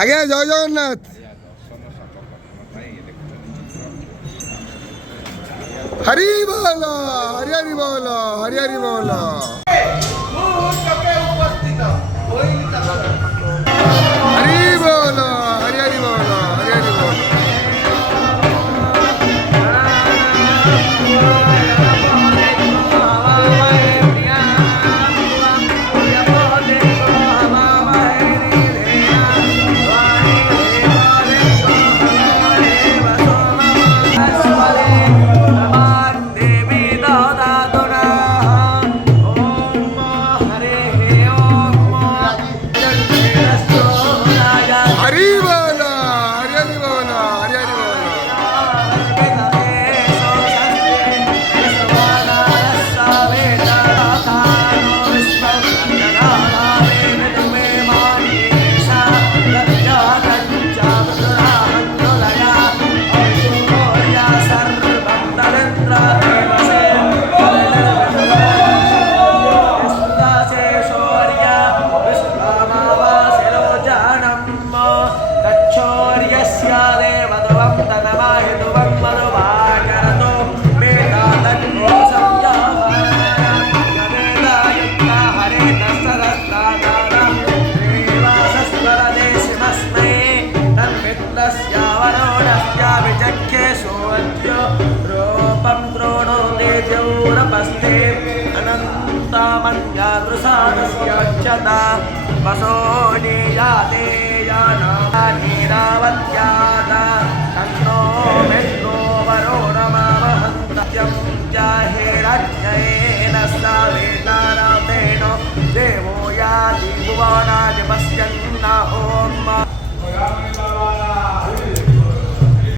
ଆଜ୍ଞା ଜୟ ଜଗନ୍ନାଥ। ହରି ବୋଲ ହରି ହରି ବୋଲ ହରି ହରି ବୋଲ। ହରି ବୋଲ ହରି ହରି ବୋଲ ହରି ହରି ବୋଲ। हरी बोलो हरी हरी बोलो हरी हरी बोलो। अनंतामन्यादृशादस्यच्छता वसोनीयाते यानानीरावत्यादा तन्नो मित्रो वरुणमावहन्तत्यं जाहेरज्ञयेन सावेतारातेन देवो याति भुवनानि पश्यन्न ओम्